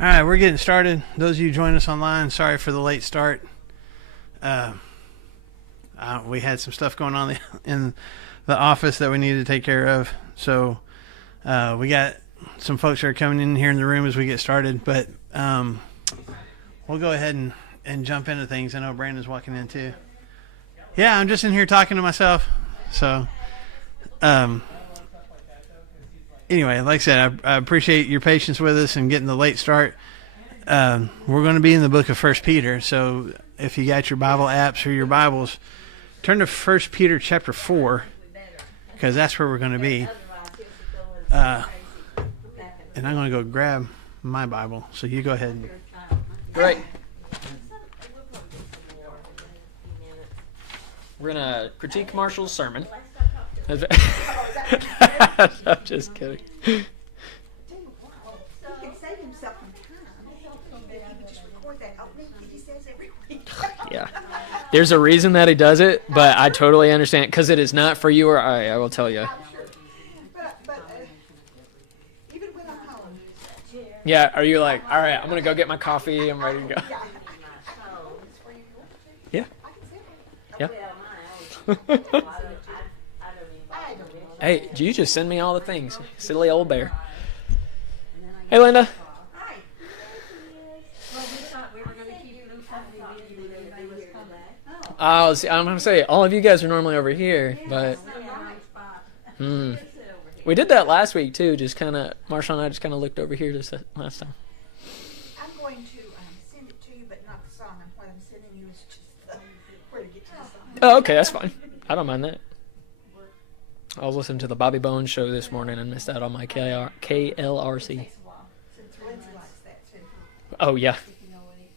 All right, we're getting started. Those of you joining us online, sorry for the late start. We had some stuff going on in the office that we needed to take care of. So we got some folks that are coming in here in the room as we get started. But we'll go ahead and jump into things. I know Brandon's walking in too. Yeah, I'm just in here talking to myself. So anyway, like I said, I appreciate your patience with us and getting the late start. We're going to be in the book of First Peter, so if you got your Bible apps or your Bibles, turn to First Peter chapter 4, because that's where we're going to be. And I'm going to go grab my Bible, so you go ahead. Great. We're going to critique Marshall's sermon. I'm just kidding. Yeah. There's a reason that he does it, but I totally understand, because it is not for you or I will tell you. Yeah, are you like, all right, I'm going to go get my coffee, I'm ready to go. Yeah. Yeah. Hey, you just send me all the things. Silly old bear. Hey, Linda. Hi. Well, we thought we were going to keep Luke company. We didn't think anybody was coming. Oh, see, I'm going to say, all of you guys are normally over here, but we did that last week, too. Just kind of, Marshall and I just kind of looked over here just last time. I'm going to send it to you, but not the song. What I'm sending you is just where to get to the song. Oh, okay, that's fine. I don't mind that. I was listening to the Bobby Bones show this morning and missed out on my KLRC. Oh, yeah.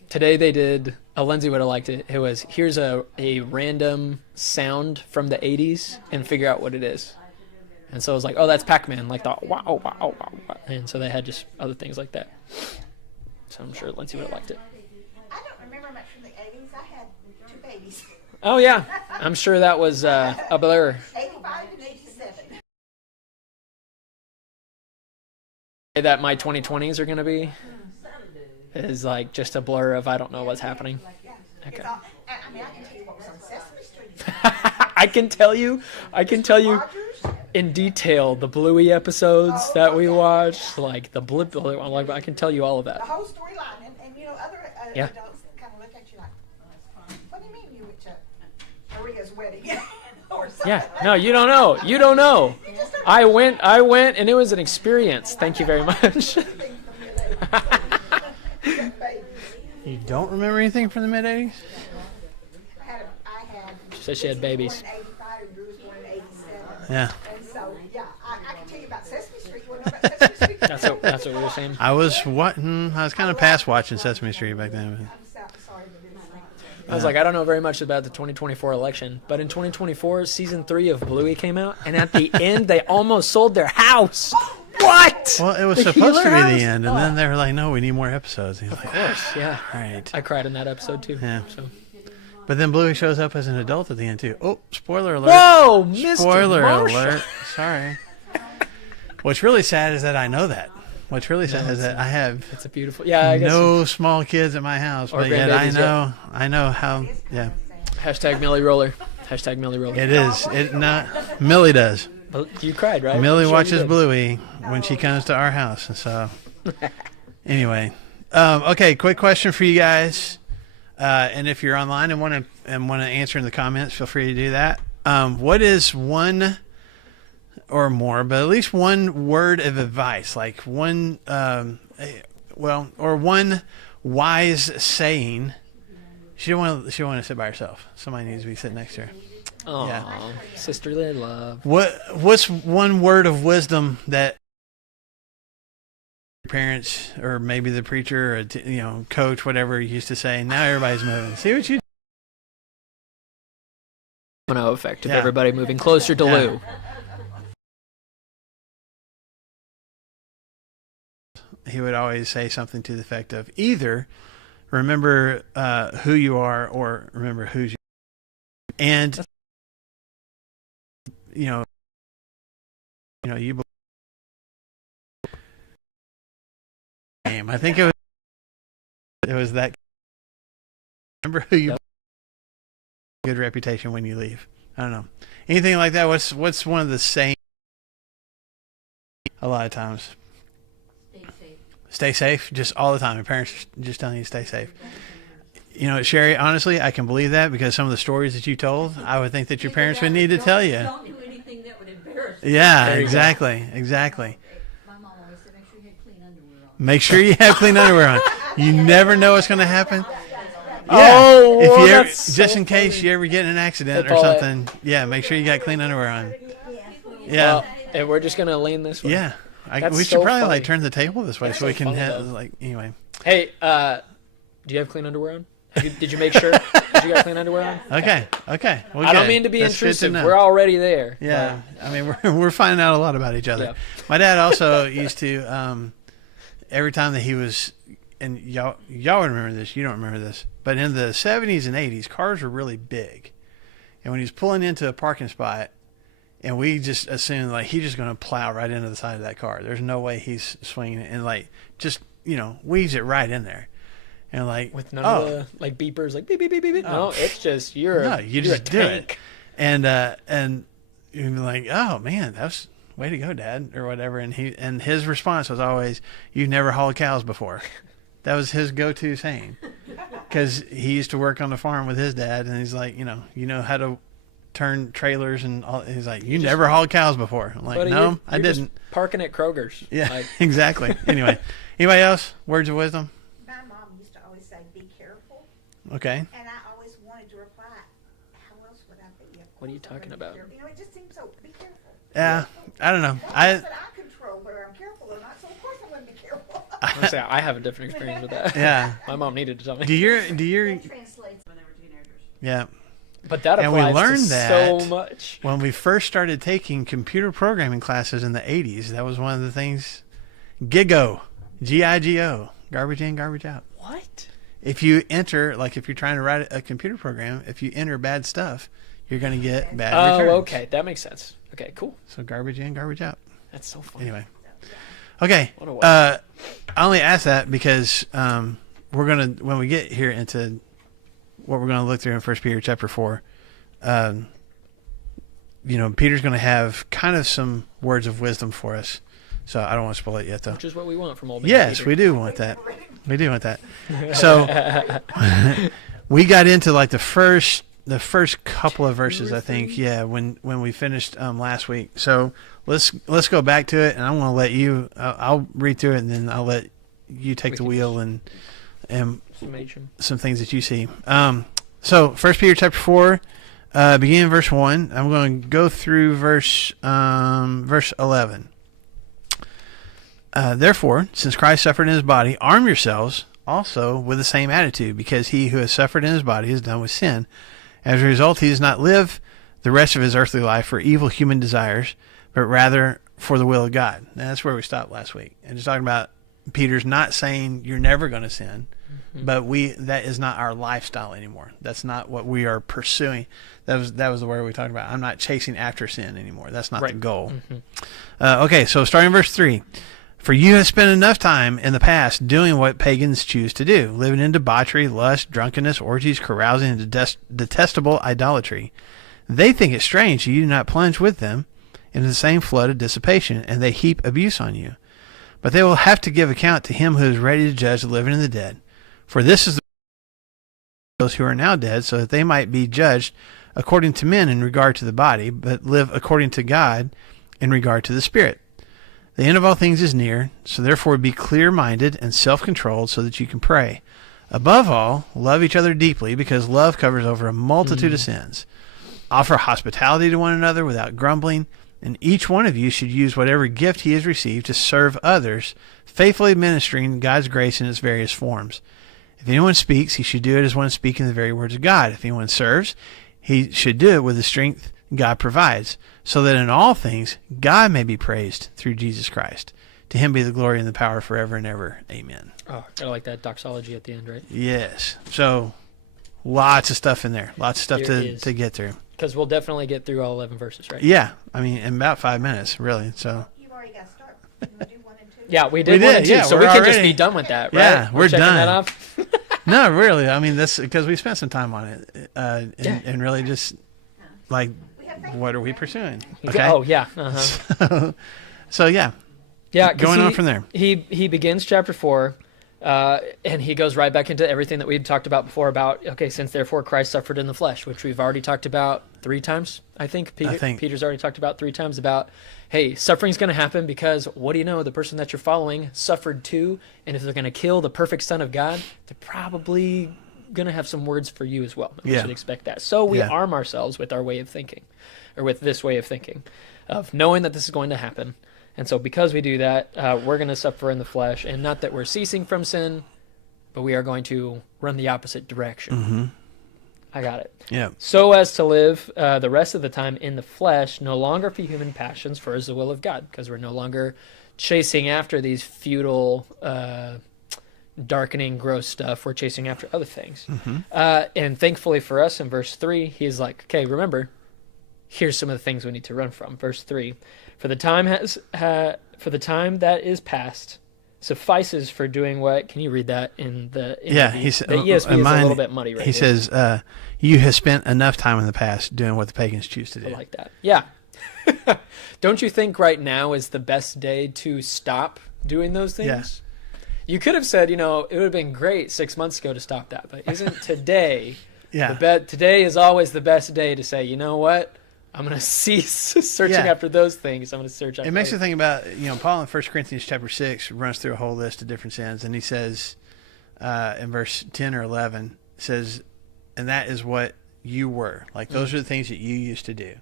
Today they did, Lindsay would have liked it. It was, here's a random sound from the 80s and figure out what it is. And so I was like, oh, that's Pac-Man. Like the wow, wow, wow, wow. And so they had just other things like that. So I'm sure Lindsay would have liked it. I don't remember much from the 80s. I had two babies. Oh, yeah. I'm sure that was a blur. 85 and 87. That my 2020s are going to be is like just a blur of I don't know what's happening. Okay. I mean, I can tell you what was on Sesame Street. I can tell you in detail the Bluey episodes that we watched, like the blip. Like I can tell you all of that. The whole storyline, and you know, other adults kind of look at you like, what do you mean you went to Maria's wedding? Or something. Yeah, no, you don't know. You don't know. I went, and it was an experience. Thank you very much. You don't remember anything from the mid-'80s? She said she had babies. Yeah. And so, yeah, I can tell you about Sesame Street. You want to know about Sesame Street? That's what we were saying. I was kind of past watching Sesame Street back then. I'm sorry, but it's like, I was like, I don't know very much about the 2024 election, but in 2024, season 3 of Bluey came out, and at the end, they almost sold their house. What? Well, it was The supposed to be Healer the House? end, and then they were like, no, we need more episodes. And he was like, Of course, yeah. all right. I cried in that episode, too. Yeah. So. But then Bluey shows up as an adult at the end, too. Oh, spoiler alert. Whoa, Mr. Spoiler Marshall. alert. Sorry. What's really sad is that I know that. What's really sad is that I have It's a beautiful, I guess. no small kids at my house, Or but yet grandbabies I know how, yeah. Hashtag Millie Roller. Hashtag Millie Roller. It is. Millie does. You cried, right? Millie I'm sure watches you did. Bluey when she comes to our house. And so, anyway. Okay, quick question for you guys. And if you're online and want to answer in the comments, feel free to do that. What is one or more, but at least one word of advice, like one, or one wise saying? She don't want to sit by herself. Somebody needs to be sitting next to her. Aw, Yeah. sisterly love. What's one word of wisdom that your parents or maybe the preacher or coach, whatever, used to say? Now everybody's moving. See what you Domino effect of Yeah. everybody moving closer to Yeah. Lou. He would always say something to the effect of either remember who you are or remember who's you. And you I think it was It was that. Remember who you good reputation when you leave. I don't know. Anything like that? What's one of the sayings a lot of times? Stay safe. Stay safe, just all the time. Your parents just telling you to stay safe. You know, Sherry, honestly, I can believe that because some of the stories that you told, I would think that your parents would need to tell you. Don't do anything that would embarrass you. Yeah, There you go. exactly. My mom always said, make sure you had clean underwear on. Make sure you have clean underwear on. You never know what's going to happen. Oh, if well, you ever, that's just so in case funny. you ever get in an accident That's or all that- something, yeah, make sure you got clean underwear on. Yeah, Well, and we're just gonna lean this way. yeah. That's We should so probably funny. like turn the table this way That's so we so can funny, have though. like anyway. Hey, do you have clean underwear on? Did you make sure that you got clean underwear on? Okay. Well, I don't good. mean to be That's good intrusive. know. We're already there. Yeah, I mean we're finding out a lot about each other. Yeah. My dad also used to every time that he was, and y'all would remember this. You don't remember this, but in the 70s and 80s, cars were really big, and when he was pulling into a parking spot, and we just assumed like he's just going to plow right into the side of that car. There's no way he's swinging it, and like just weaves it right in there, and like With none of the like beepers, like beep beep beep beep. beep. No, it's just no, you're you a just do it. tank. And you'd be like, oh man, that's way to go, Dad, or whatever. And his response was always, "You've never hauled cows before." That was his go-to saying, because he used to work on the farm with his dad, and he's like, you know how to turn trailers and all. He's like, you never hauled cows before. I'm like, Buddy, no, I you're just didn't. Parking at Kroger's. Yeah, Like, exactly. Anyway, anybody else? Words of wisdom? My mom used to always say, be careful. Okay. And I always wanted to reply, how else would I be? Of What are you course I'm talking gonna be about? careful. You know, it just seems so, be careful. Yeah, I don't know. Well, I that I control whether I'm careful or not, so of course I'm going to be careful. honestly, I have a different experience with that. yeah. My mom needed to tell me. Do your It translates when they were teenagers. yeah. But that And we applies learned to that so much. When we first started taking computer programming classes in the 80s, that was one of the things. GIGO, G-I-G-O, garbage in, garbage out. What? If you enter, like if you're trying to write a computer program, if you enter bad stuff, you're going to get bad returns. Oh, okay, that makes sense. Okay, cool. So garbage in, garbage out. That's so funny. Anyway. Okay. What a way. I only asked that because we're going to, when we get here into what we're going to look through in 1 Peter chapter 4, Peter's going to have kind of some words of wisdom for us. So I don't want to spoil it yet, though. Which is what we want from old man Yes, Peter. we do want that. We do want that. So we got into like the first couple of verses, I think. Yeah, when we finished last week. So let's go back to it, and I'm going to let you. I'll read through it, and then I'll let you take the wheel and some things that you see. So 1 Peter chapter 4, beginning in verse 1. I'm going to go through verse 11. Therefore, since Christ suffered in his body, arm yourselves also with the same attitude, because he who has suffered in his body is done with sin. As a result, he does not live the rest of his earthly life for evil human desires, but rather for the will of God. Now, that's where we stopped last week. And just talking about Peter's not saying you're never going to sin, but that is not our lifestyle anymore. That's not what we are pursuing. That was the word we talked about. I'm not chasing after sin anymore. That's not the goal. Okay, so starting in verse 3. For you have spent enough time in the past doing what pagans choose to do, living in debauchery, lust, drunkenness, orgies, carousing, and detestable idolatry. They think it strange that you do not plunge with them into the same flood of dissipation, and they heap abuse on you. But they will have to give account to him who is ready to judge the living and the dead. For this is those who are now dead, so that they might be judged according to men in regard to the body, but live according to God in regard to the spirit. The end of all things is near, so therefore be clear-minded and self-controlled so that you can pray. Above all, love each other deeply, because love covers over a multitude of sins. Offer hospitality to one another without grumbling, and each one of you should use whatever gift he has received to serve others, faithfully administering God's grace in its various forms. If anyone speaks, he should do it as one speaking the very words of God. If anyone serves, he should do it with the strength God provides, so that in all things God may be praised through Jesus Christ. To him be the glory and the power forever and ever. Amen. Oh, I like that doxology at the end, right? Yes. So lots of stuff in there. Lots of stuff There to get through. Because we'll definitely get through all 11 verses, right? Yeah. I mean, in about 5 minutes, really. So You've already got to start. You want to do 1 and 2? Yeah, we We did 1 and did, 2, yeah, so we're we can just already- be done with that, right? Yeah, we're checking done. that off? No, really. I mean, this because we spent some time on it, and really just like, what are we pursuing? Okay. Oh yeah. Uh-huh. So yeah. Yeah. 'Cause Going on from there. He begins chapter 4. And he goes right back into everything that we'd talked about before about, okay, since therefore Christ suffered in the flesh, which we've already talked about 3 times, I think. Peter's already talked about 3 times about, hey, suffering's going to happen because what do you know? The person that you're following suffered too. And if they're going to kill the perfect Son of God, they're probably going to have some words for you as well. We should expect that. So we arm ourselves with our way of thinking, or with this way of thinking, of knowing that this is going to happen. And so because we do that, we're going to suffer in the flesh, and not that we're ceasing from sin, but we are going to run the opposite direction. Mm-hmm. I got it. Yeah. So as to live the rest of the time in the flesh, no longer for human passions, for is the will of God, because we're no longer chasing after these futile, darkening, gross stuff. We're chasing after other things. Mm-hmm. And thankfully for us, in verse 3, he's like, okay, remember, here's some of the things we need to run from. Verse 3. For the time that is past suffices for doing what? Can you read that in the he said, the ESV is a little bit muddy right He here. says, you have spent enough time in the past doing what the pagans choose to do. I like that. Yeah. Don't you think right now is the best day to stop doing those things? Yeah. You could have said, it would have been great 6 months ago to stop that, but isn't today today is always the best day to say, you know what? I'm going to cease searching after those things. I'm going to search after It makes you think about, Paul in 1 Corinthians chapter 6 runs through a whole list of different sins, and he says in verse 10 or 11, says, and that is what you were. Like, those are the things that you used to do.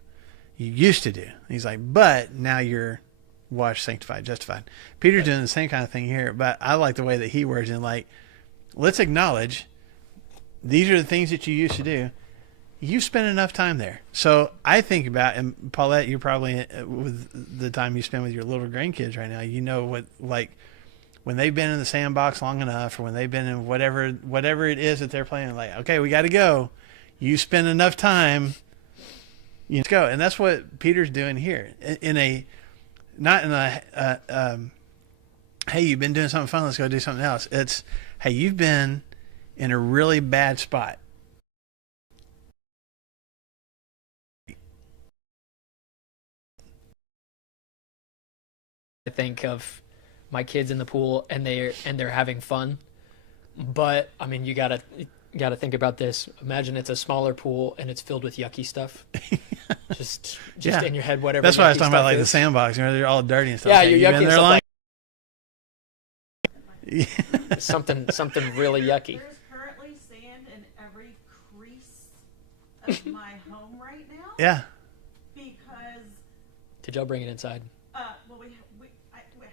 You used to do. And he's like, but now you're washed, sanctified, justified. Peter's doing the same kind of thing here, but I like the way that he words it, like, let's acknowledge these are the things that you used to do. You've spent enough time there. So I think about, and Paulette, you're probably, with the time you spend with your little grandkids right now, what, like, when they've been in the sandbox long enough, or when they've been in whatever it is that they're playing, like, okay, we got to go. You spend enough time, let's go. And that's what Peter's doing here. Not in a, hey, you've been doing something fun, let's go do something else. It's, hey, you've been in a really bad spot. I think of my kids in the pool and they're having fun, but I mean, you gotta think about this. Imagine it's a smaller pool and it's filled with yucky stuff. just in your head, whatever. That's why I was talking about, like, is. the sandbox. They're all dirty and stuff. Yeah, you're yucky. Like... something really yucky. There's currently sand in every crease of my home right now. Yeah. Because did y'all bring it inside? well, we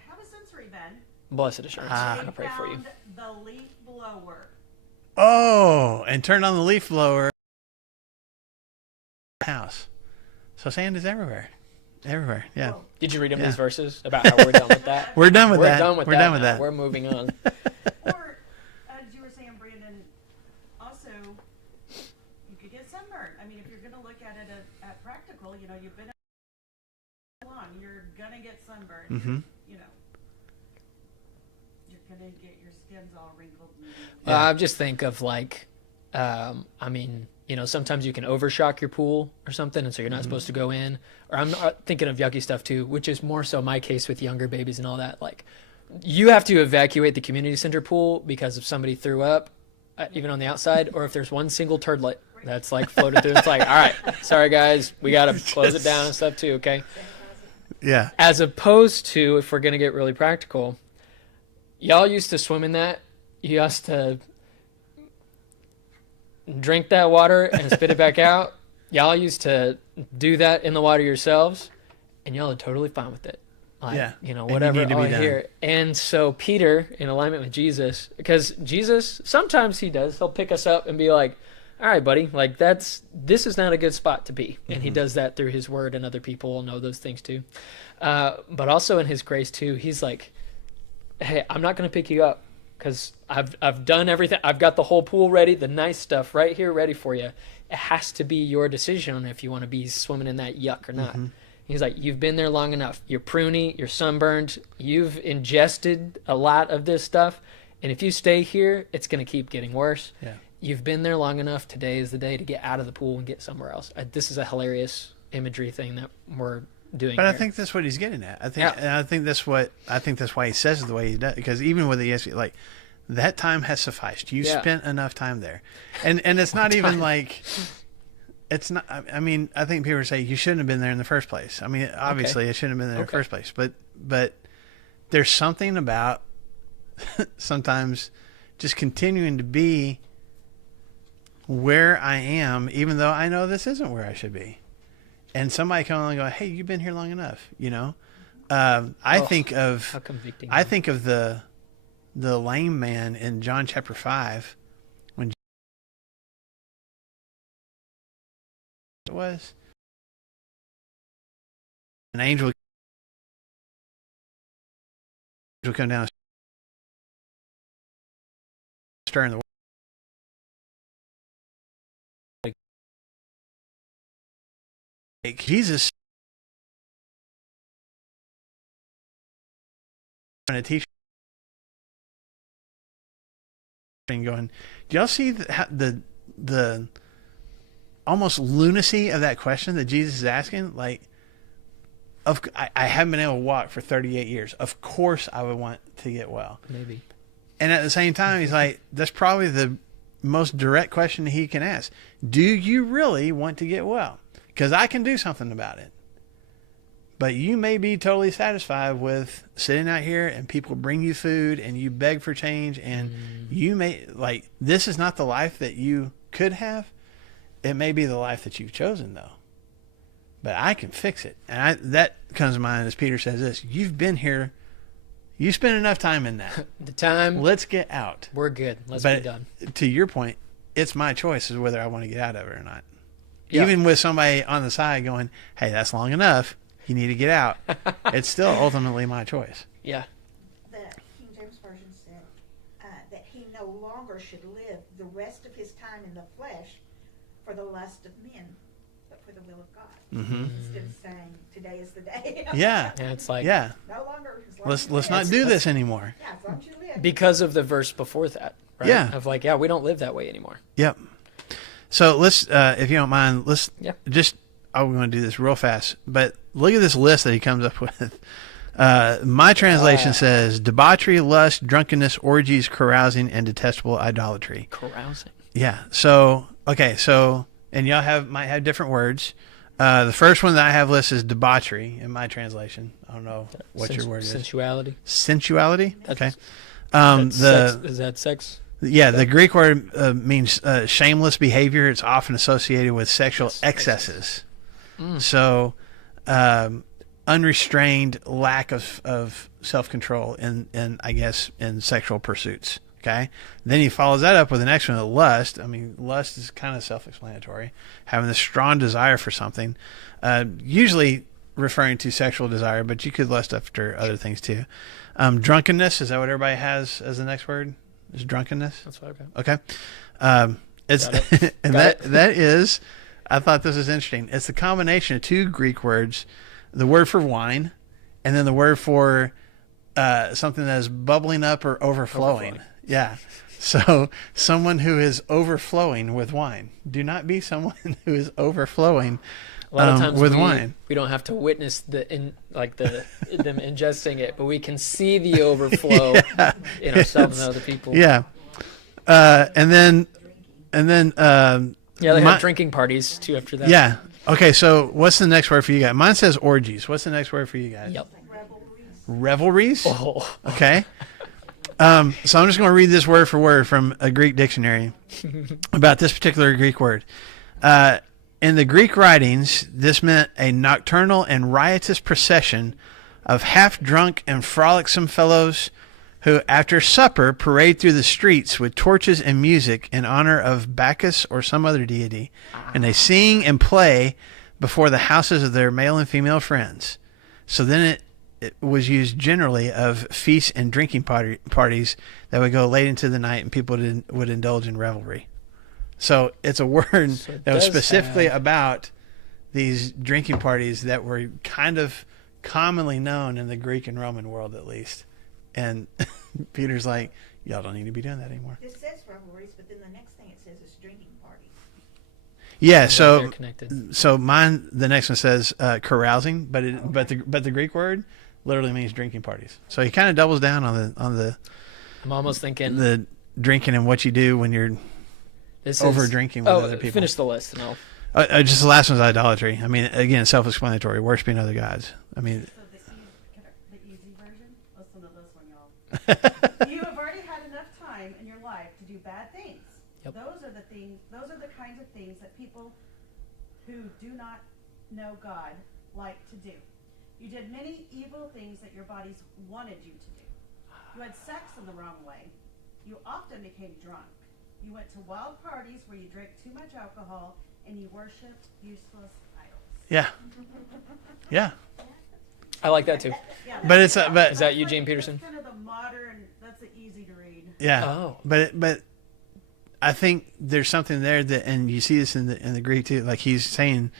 have a sensory bin. Blessed assurance. I'll pray for you. The leaf blower. Oh, and turned on the leaf blower. House. So sand is everywhere. Everywhere. Yeah. Did you read them these verses about how we're done with that? We're done with that. We're done with that. We're moving on. Or, as you were saying, Brandon, also, you could get sunburned. I mean, if you're going to look at it at practical, you've been long, you're going to get sunburned. Mm-hmm. You're going to get your skin's all wrinkled. I just think of, like, sometimes you can overshock your pool or something, and so you're not supposed to go in. Or I'm not thinking of yucky stuff too, which is more so my case with younger babies and all that. Like, you have to evacuate the community center pool because if somebody threw up, even on the outside, or if there's one single turdlet that's like floated through. It's like, all right, sorry guys, we got to close it down and stuff too, okay? Yeah. As opposed to, if we're going to get really practical, y'all used to swim in that. You used to drink that water and spit it back out. Y'all used to do that in the water yourselves, and y'all are totally fine with it. Like, whatever all here. And so Peter, in alignment with Jesus, because Jesus, sometimes he'll pick us up and be like, all right, buddy, like this is not a good spot to be. And he does that through his word, and other people will know those things too. But also in his grace too, he's like, hey, I'm not going to pick you up because I've done everything. I've got the whole pool ready, the nice stuff right here ready for you. It has to be your decision if you want to be swimming in that yuck or not. He's like, you've been there long enough. You're pruny, you're sunburned, you've ingested a lot of this stuff. And if you stay here, it's going to keep getting worse. Yeah. You've been there long enough. Today is the day to get out of the pool and get somewhere else. This is a hilarious imagery thing that we're doing. But here. I think that's what he's getting at. Yeah. And I think that's why he says it the way he does. Because even with the ESV, like, that time has sufficed. You spent enough time there, and it's not even like, it's not. I mean, I think people say you shouldn't have been there in the first place. I mean, obviously, it shouldn't have been there in the first place. But there's something about sometimes just continuing to be where I am, even though I know this isn't where I should be. And somebody come along and go, "Hey, you've been here long enough," you know. I think of the lame man in John chapter 5 when it was an angel will come down, stirring the like Jesus and a teacher and going, do y'all see the almost lunacy of that question that Jesus is asking? Like, I haven't been able to walk for 38 years. Of course I would want to get well. Maybe. And at the same time, he's like, that's probably the most direct question he can ask. Do you really want to get well? Because I can do something about it. But you may be totally satisfied with sitting out here and people bring you food and you beg for change, and you may, like, this is not the life that you could have. It may be the life that you've chosen, though. But I can fix it. And that comes to mind as Peter says this. You've been here. You spent enough time in that. The time. Let's get out. We're good. Let's be done. To your point, it's my choice as whether I want to get out of it or not. Yeah. Even with somebody on the side going, hey, that's long enough. You need to get out. It's still ultimately my choice. Yeah. The King James Version said that he no longer should live the rest of his time in the flesh for the lust of men, but for the will of God. Mm-hmm. Instead of saying, today is the day. Yeah. Yeah, it's like, yeah. No longer. As long as Let's you not live. do this anymore. Yeah, as long as you live. because of the verse before that, right? Yeah. Of like, yeah, we don't live that way anymore. Yep. So let's, if you don't mind, let's Yeah. just, I'm going to do this real fast, but look at this list that he comes up with. My translation says debauchery, lust, drunkenness, orgies, carousing, and detestable idolatry. Carousing. Yeah. So, okay. So, and y'all might have different words. The first one that I have listed is debauchery in my translation. I don't know what your word is. Sensuality. Sensuality. Okay. Is that sex? Yeah, the Greek word means shameless behavior. It's often associated with sexual excesses. So, unrestrained lack of self-control in I guess in sexual pursuits. Okay. Then he follows that up with the next one, lust. I mean, lust is kind of self-explanatory. Having this strong desire for something, usually referring to sexual desire, but you could lust after other things too. Drunkenness, is that what everybody has as the next word? Is drunkenness? That's what I've got. Okay. It's and that is, I thought this was interesting. It's the combination of two Greek words, the word for wine, and then the word for something that is bubbling up or overflowing. Yeah. So someone who is overflowing with wine. Do not be someone who is overflowing A lot of times with wine. We don't have to witness them ingesting it, but we can see the overflow in ourselves and other people. Yeah. And then Yeah, they have drinking parties too after that. Yeah. Okay, so what's the next word for you guys? Mine says orgies. What's the next word for you guys? Yep. Revelries? Oh. Okay. So I'm just going to read this word for word from a Greek dictionary about this particular Greek word. In the Greek writings, this meant a nocturnal and riotous procession of half-drunk and frolicsome fellows who, after supper, parade through the streets with torches and music in honor of Bacchus or some other deity, and they sing and play before the houses of their male and female friends. So then it was used generally of feasts and drinking parties that would go late into the night, and people would indulge in revelry. So it's a word that was specifically about these drinking parties that were kind of commonly known in the Greek and Roman world, at least. And Peter's like, y'all don't need to be doing that anymore. This says revelries, but then the next thing it says is drinking parties. Yeah, They're so connected. mine, the next one says carousing, but the Greek word literally means drinking parties. So he kind of doubles down on the I'm almost thinking the drinking and what you do when you're this over is, drinking with other people. Finish the list and I'll. Just the last one's idolatry. I mean, again, self-explanatory, worshiping other gods. I mean, So the easy version, listen to this one, y'all. You have already had enough time in your life to do bad things. Yep. Those are the kinds of things that people who do not know God like to do. You did many evil things that your bodies wanted you to do. You had sex in the wrong way. You often became drunk. You went to wild parties where you drank too much alcohol and you worshipped useless idols. yeah, yeah. I like that too. Yeah, But it's but Is that Eugene Peterson? That's kind of the modern. That's the easy to read. yeah. Oh. But I think there's something there that, and you see this in the Greek too. Like he's saying,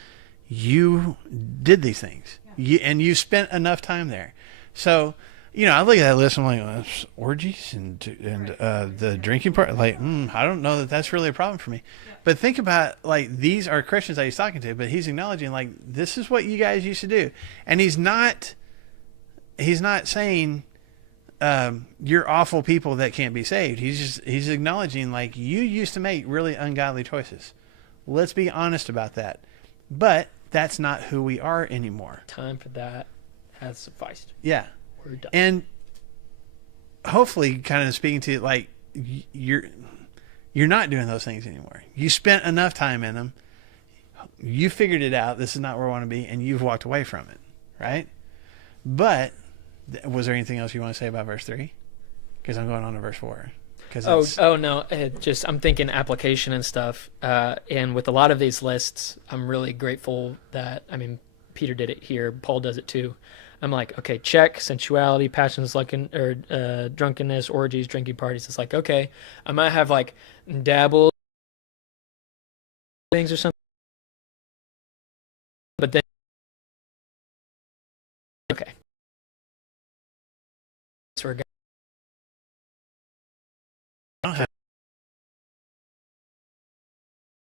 you did these things, and you spent enough time there. So, I look at that list. I'm like, orgies and the drinking part. Like, I don't know that that's really a problem for me. But think about, like, these are Christians that he's talking to, but he's acknowledging, like, this is what you guys used to do, and he's not saying you're awful people that can't be saved. He's acknowledging, like, you used to make really ungodly choices. Let's be honest about that. But that's not who we are anymore. Time for that has sufficed. Yeah. We're done. And hopefully kind of speaking to, like, you're not doing those things anymore. You spent enough time in them. You figured it out. This is not where I want to be, and you've walked away from it, right? But was there anything else you want to say about verse 3? Because I'm going on to verse 4. Oh no! I'm thinking application and stuff. And with a lot of these lists, I'm really grateful that Peter did it here. Paul does it too. I'm like, okay, check sensuality, passions, drunkenness, orgies, drinking parties. It's like, okay, I might have like dabbled things or something, but then okay, so we're I don't have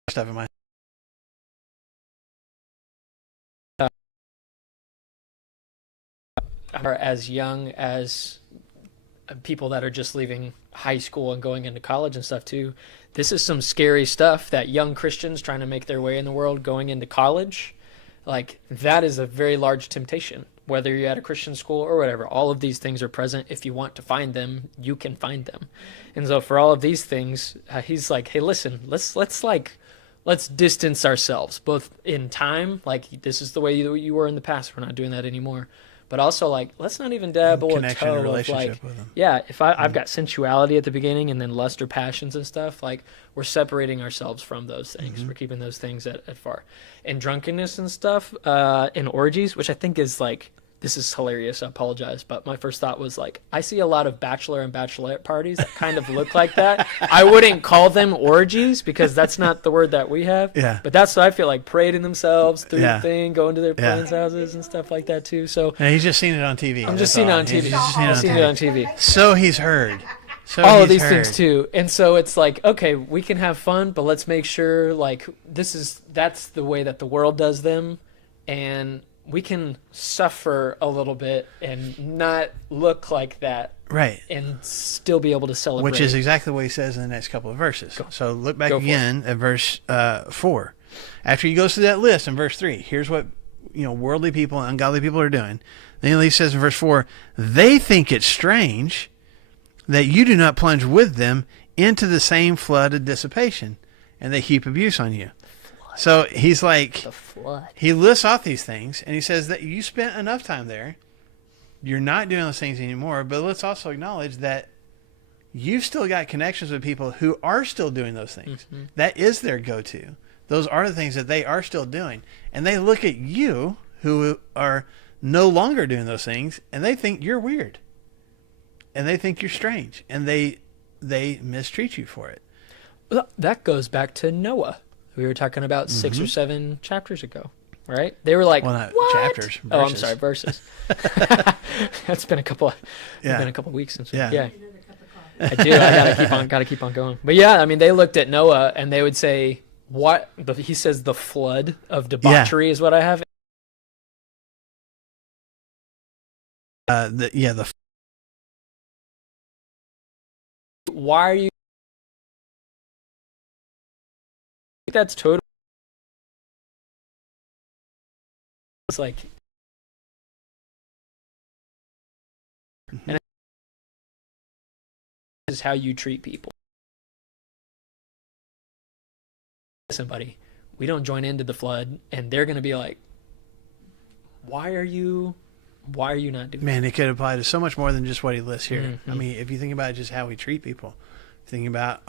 stuff in my are as young as people that are just leaving high school and going into college and stuff too. This is some scary stuff that young Christians trying to make their way in the world going into college, like that is a very large temptation. Whether you're at a Christian school or whatever, all of these things are present. If you want to find them, you can find them. And so for all of these things, he's like, hey, listen, let's distance ourselves, both in time, like this is the way you were in the past. We're not doing that anymore. But also, like, let's not even dabble a toe of, like, with them. yeah, if I've got sensuality at the beginning and then lust or passions and stuff, like, we're separating ourselves from those things. We're keeping those things at far. And drunkenness and stuff, and orgies, which I think is, like, this is hilarious, I apologize, but my first thought was, like, I see a lot of bachelor and bachelorette parties that kind of look like that. I wouldn't call them orgies because that's not the word that we have. Yeah. But that's what I feel like, parading themselves through Yeah. the thing, going to their Yeah. friends' houses and stuff like that, too. So And he's just seen it on TV. I'm That's just seeing it all. on TV. He's just seen I've seen it on TV. So he's heard. So All of he's these heard. things too. And so it's like, okay, we can have fun, but let's make sure like that's the way that the world does them, and we can suffer a little bit and not look like that, Right. and still be able to celebrate. Which is exactly what he says in the next couple of verses. So look back Go for again at verse 4. After he goes through that list in verse 3, here's what worldly people and ungodly people are doing. Then he says in verse 4, they think it strange that you do not plunge with them into the same flood of dissipation, and they heap abuse on you. So he's like, the flood. he lists off these things, and he says that you spent enough time there. You're not doing those things anymore, but let's also acknowledge that you've still got connections with people who are still doing those things. Mm-hmm. That is their go-to. Those are the things that they are still doing. And they look at you, who are no longer doing those things, and they think you're weird. And they think you're strange. And they mistreat you for it. Well, that goes back to Noah. We were talking about 6 or 7 chapters ago, right? They were like, Well, not what? chapters, Oh, I'm verses. sorry, verses. It's been a couple. Yeah. Been a couple weeks since. Yeah. Yeah. Another I do. I gotta keep on going. But yeah, I mean, they looked at Noah and they would say, "What?" He says, "The flood of debauchery is what I have." The Why are you? That's total. It's like, and this is how you treat people. Somebody, we don't join into the flood, and they're gonna be like, why are you not doing Man, it could apply to so much more than just what he lists here. Mhm. I mean, if you think about just how we treat people, thinking about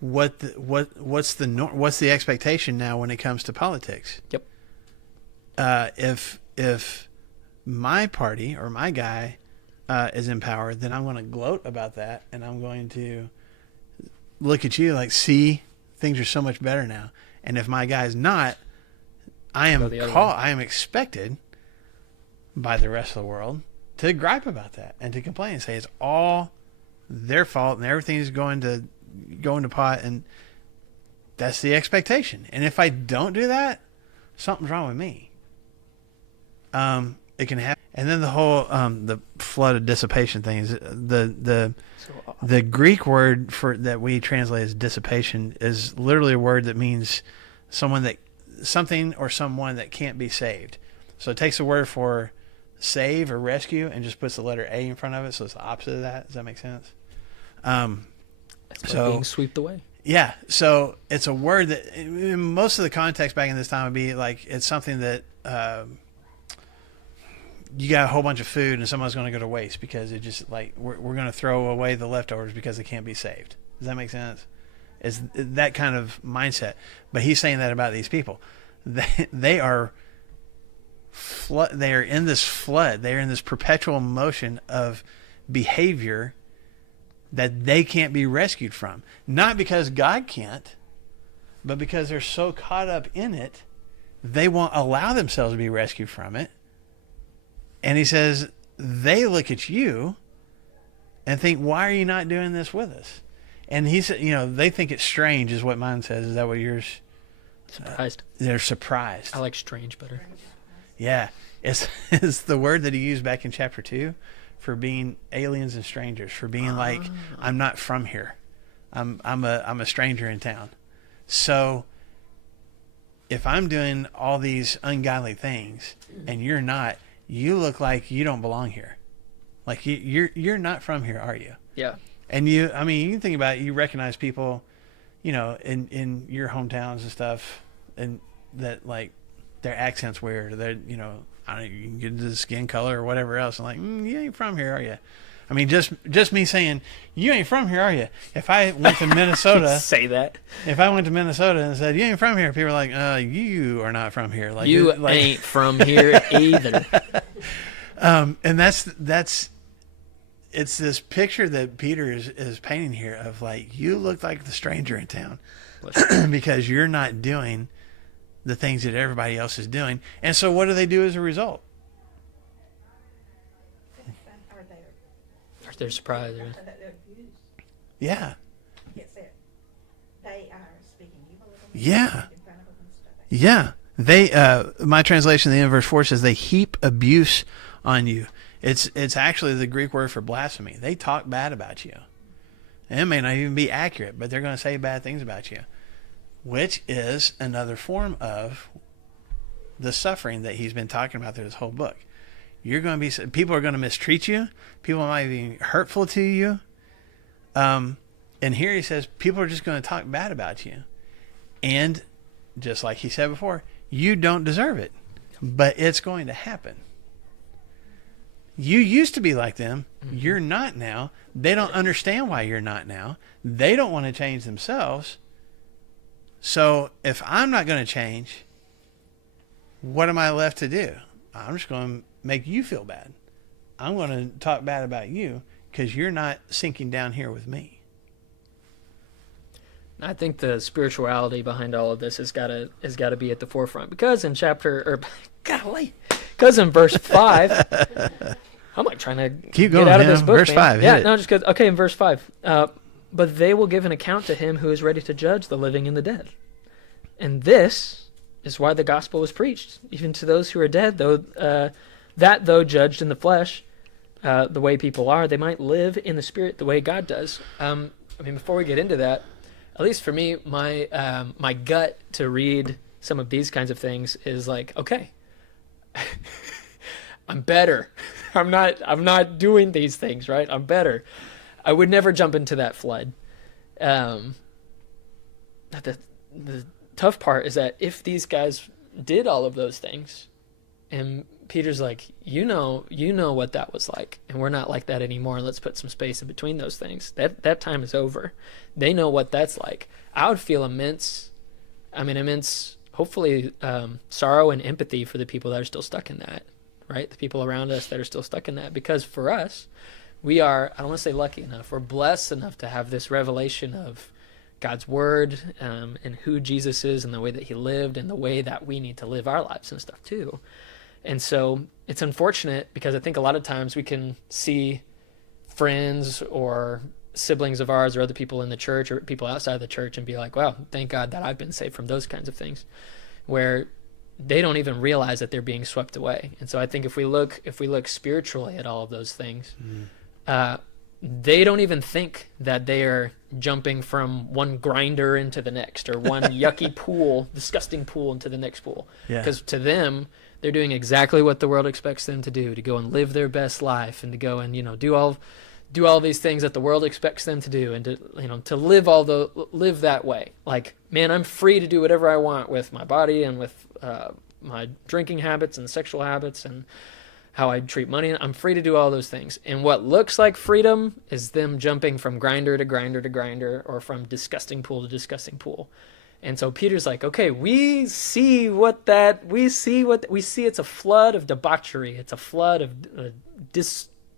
what's the expectation now when it comes to politics? Yep. If my party or my guy is in power, then I'm going to gloat about that, and I'm going to look at you like, see, things are so much better now. And if my guy's not, I am expected by the rest of the world to gripe about that and to complain and say it's all their fault and everything's going to pot, and that's the expectation. And if I don't do that, something's wrong with me. It can happen. And then the whole the flood of dissipation thing is the Greek word for that we translate as dissipation is literally a word that means something or someone that can't be saved. So it takes the word for save or rescue and just puts the letter A in front of it, so it's the opposite of that. Does that make sense? so being swept away? Yeah, so it's a word that in most of the context back in this time would be like it's something that you got a whole bunch of food and someone's going to go to waste because it just like we're going to throw away the leftovers because they can't be saved. Does that make sense? It's that kind of mindset. But he's saying that about these people. They are in this flood. They are in this perpetual motion of behavior that they can't be rescued from. Not because God can't, but because they're so caught up in it, they won't allow themselves to be rescued from it. And he says, they look at you and think, why are you not doing this with us? And he said, they think it's strange is what mine says. Is that what yours? Surprised. They're surprised. I like strange better. Yeah. It's the word that he used back in chapter 2 for being aliens and strangers, for being like, I'm not from here. I'm a stranger in town. So if I'm doing all these ungodly things and you're not, you look like you don't belong here. Like you're not from here, are you? Yeah. And you can think about it, you recognize people, in your hometowns and stuff, and that like their accent's weird. Or they're, I don't know, you can get into the skin color or whatever else. And like, you ain't from here, are you? I mean, just me saying, you ain't from here, are you? If I went to Minnesota, say that. If I went to Minnesota and said, you ain't from here, people are like, you are not from here. Like you ain't from here either. And that's it's this picture that Peter is painting here of like, you look like the stranger in town because you're not doing the things that everybody else is doing. And so what do they do as a result? They're surprised. Yeah. They are speaking evil of them. Yeah. In front of them and stuff. Yeah. They my translation of the end of verse 4 says they heap abuse on you. It's actually the Greek word for blasphemy. They talk bad about you. And it may not even be accurate, but they're going to say bad things about you, which is another form of the suffering that he's been talking about through this whole book. People are going to mistreat you. People might be hurtful to you. And here he says people are just going to talk bad about you. And just like he said before, you don't deserve it, but it's going to happen. You used to be like them. You're not now. They don't understand why you're not now. They don't want to change themselves. So if I'm not going to change, what am I left to do? I'm just going to make you feel bad. I'm going to talk bad about you because you're not sinking down here with me. I think the spirituality behind all of this has got to be at the forefront because in verse 5 I'm like trying to Keep get going, out of man. this book. Verse man. 5, Yeah, hit it. no, just because. Okay, in verse 5. But they will give an account to him who is ready to judge the living and the dead. And this is why the gospel was preached, even to those who are dead, though judged in the flesh, the way people are, they might live in the spirit the way God does. Before we get into that, at least for me, my gut to read some of these kinds of things is like, okay, I'm better. I'm not doing these things, right? I'm better. I would never jump into that flood. The tough part is that if these guys did all of those things, and Peter's like, you know what that was like, and we're not like that anymore. Let's put some space in between those things. That time is over. They know what that's like. I would feel immense, hopefully, sorrow and empathy for the people that are still stuck in that, right? The people around us that are still stuck in that, because for us, we are, I don't want to say lucky enough, we're blessed enough to have this revelation of God's word, and who Jesus is and the way that he lived and the way that we need to live our lives and stuff too. And so it's unfortunate because I think a lot of times we can see friends or siblings of ours or other people in the church or people outside of the church and be like, wow, thank God that I've been saved from those kinds of things, where they don't even realize that they're being swept away. And so I think if we look spiritually at all of those things, they don't even think that they are jumping from one grinder into the next, or one yucky pool, disgusting pool, into the next pool. Because to them, they're doing exactly what the world expects them to do, to go and live their best life, and to go and do all these things that the world expects them to do, and to live that way. Like, man, I'm free to do whatever I want with my body and with my drinking habits and sexual habits and how I treat money. I'm free to do all those things. And what looks like freedom is them jumping from grinder to grinder to grinder, or from disgusting pool to disgusting pool. And so Peter's like, okay, we see it's a flood of debauchery. It's a flood of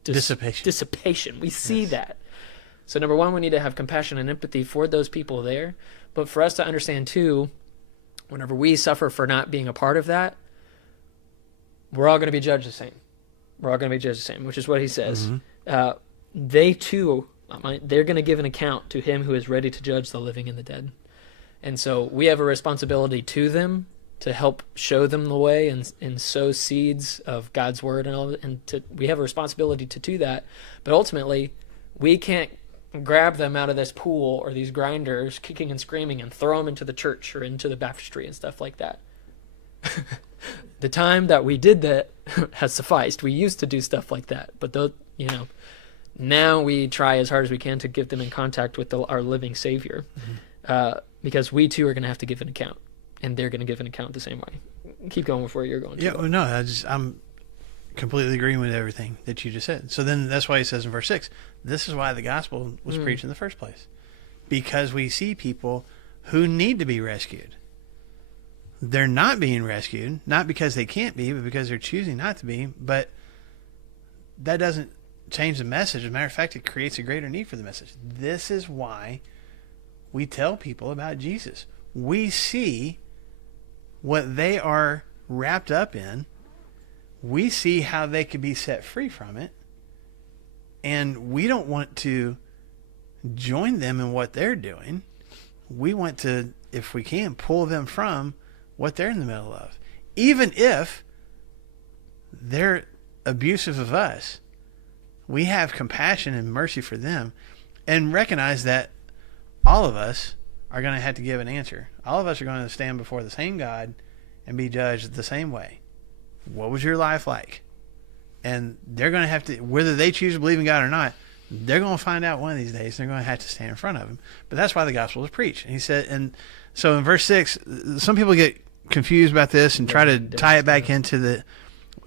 dissipation. We see that. So number one, we need to have compassion and empathy for those people there. But for us to understand too, whenever we suffer for not being a part of that, we're all going to be judged the same. We're all going to be judged the same, which is what he says. Mm-hmm. They too, they're going to give an account to him who is ready to judge the living and the dead. And so we have a responsibility to them to help show them the way and sow seeds of God's word and all. And we have a responsibility to do that. But ultimately, we can't grab them out of this pool or these grinders, kicking and screaming, and throw them into the church or into the baptistry and stuff like that. The time that we did that has sufficed. We used to do stuff like that, but now we try as hard as we can to get them in contact with our living Savior, because we too are going to have to give an account, and they're going to give an account the same way. Keep going with where you're going. I'm completely agreeing with everything that you just said. So then that's why he says in verse 6, this is why the gospel was preached in the first place, because we see people who need to be rescued. They're not being rescued, not because they can't be, but because they're choosing not to be. But that doesn't change the message. As a matter of fact, it creates a greater need for the message. This is why we tell people about Jesus. We see what they are wrapped up in. We see how they could be set free from it. And we don't want to join them in what they're doing. We want to, if we can, pull them from what they're in the middle of. Even if they're abusive of us, we have compassion and mercy for them, and recognize that all of us are going to have to give an answer. All of us are going to stand before the same God and be judged the same way. What was your life like? And they're going to have to, whether they choose to believe in God or not, they're going to find out one of these days. They're going to have to stand in front of him. But that's why the gospel is preached. And he said, and so in verse 6, some people get confused about this and try to tie it back into